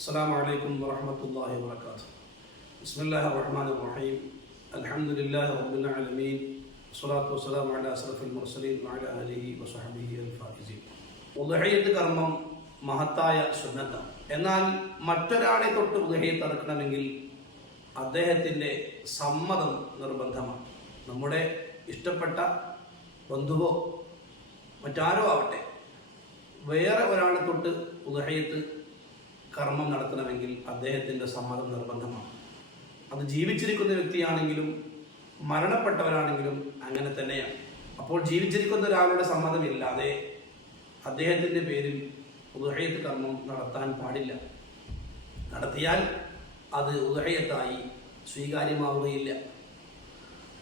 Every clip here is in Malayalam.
السلام عليكم ورحمة الله وبركاته. بسم الله الرحمن الرحيم. الحمد لله رب العالمين. والصلاة والسلام على أشرف المرسلين وعلى آله وصحبه الفائزين. ഉദ്ഹിയ്യത്ത് കർമ്മം മഹത്തായ സുന്നത്താണ്. എന്നാൽ മറ്റൊരാളെ തൊട്ട് ഉദ്ഹിയ്യത്ത് അറക്കണമെങ്കിൽ അദ്ദേഹത്തിൻ്റെ സമ്മതം നിർബന്ധമാണ്. നമ്മുടെ ഇഷ്ടപ്പെട്ട ബന്ധുവോ മറ്റാരോ ആവട്ടെ, വേറെ ഒരാളെ തൊട്ട് ഉദ്ഹിയ്യത്ത് കർമ്മം നടത്തണമെങ്കിൽ അദ്ദേഹത്തിൻ്റെ സമ്മതം നിർബന്ധമാണ്. അത് ജീവിച്ചിരിക്കുന്ന വ്യക്തിയാണെങ്കിലും മരണപ്പെട്ടവരാണെങ്കിലും അങ്ങനെ തന്നെയാണ്. അപ്പോൾ ജീവിച്ചിരിക്കുന്ന ഒരാളുടെ സമ്മതമില്ലാതെ അദ്ദേഹത്തിൻ്റെ പേരിൽ ഉദ്ഹിയ്യത്ത് കർമ്മം നടത്താൻ പാടില്ല. നടത്തിയാൽ അത് ഉദ്ഹിയ്യത്തായി സ്വീകാര്യമാവുകയില്ല.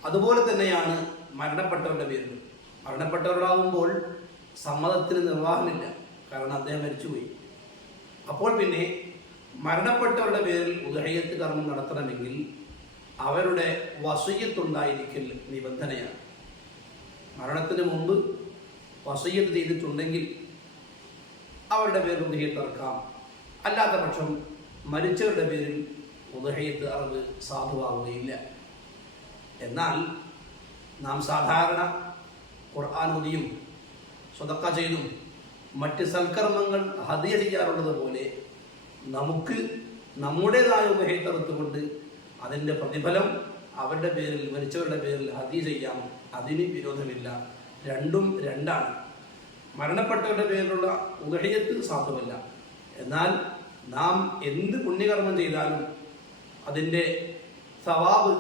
അതുപോലെ തന്നെയാണ് മരണപ്പെട്ടവരുടെ പേരിൽ. മരണപ്പെട്ടവരാകുമ്പോൾ സമ്മതത്തിന് നിർവാഹമില്ല, കാരണം അദ്ദേഹം മരിച്ചുപോയി. അപ്പോൾ പിന്നെ മരണപ്പെട്ടവരുടെ പേരിൽ ഉദ്ഹിയ്യത്ത് കർമ്മം നടത്തണമെങ്കിൽ അവരുടെ വസിയ്യത്തുണ്ടായിരിക്കൽ നിബന്ധനയാണ്. മരണത്തിന് മുമ്പ് വസിയ്യത്ത് ചെയ്തിട്ടുണ്ടെങ്കിൽ അവരുടെ പേരിൽ ഉദ്ഹിയ്യത്ത് അറക്കാം. അല്ലാത്ത പക്ഷം മരിച്ചവരുടെ പേരിൽ ഉദ്ഹിയ്യത്ത് അറവ് സാധുവാവുകയില്ല. എന്നാൽ നാം സാധാരണ ഖുർആൻ ഓതിയും സ്വതക്ക ചെയ്തും മറ്റ് സൽക്കർമ്മങ്ങൾ ഹദിയ ചെയ്യാറുള്ളത് പോലെ നമുക്ക് നമ്മുടേതായ ഉദ്ഹിയ്യത്ത് അറുത്തുകൊണ്ട് അതിൻ്റെ പ്രതിഫലം അവരുടെ പേരിൽ, മരിച്ചവരുടെ പേരിൽ ഹദിയ ചെയ്യാം. അതിന് വിരോധമില്ല. രണ്ടും രണ്ടാണ്. മരണപ്പെട്ടവരുടെ പേരിലുള്ള ഉദ്ഹിയ്യത്ത് സാധുവല്ല. എന്നാൽ നാം എന്ത് പുണ്യകർമ്മം ചെയ്താലും അതിൻ്റെ സവാബ്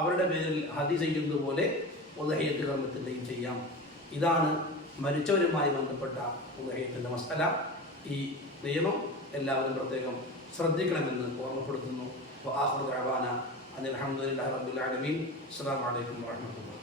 അവരുടെ പേരിൽ ഹദിയ ചെയ്യുന്നത് പോലെ ഉദ്ഹിയ്യത്ത് കർമ്മത്തിൻ്റെയും ചെയ്യാം. ഇതാണ് മരിച്ചവരുമായി ബന്ധപ്പെട്ട ഉദ്ഹിയ്യത്തിൻ്റെ മസല. ഈ നിയമം എല്ലാവരും പ്രത്യേകം ശ്രദ്ധിക്കണമെന്ന് ഓർമ്മപ്പെടുത്തുന്നു. വആഖിറു ദഅവാന അനിൽ ഹംദുലില്ലാഹി റബ്ബിൽ ആലമീൻ. അസ്സലാമു അലൈക്കും വറഹ്മത്തുള്ളാഹി.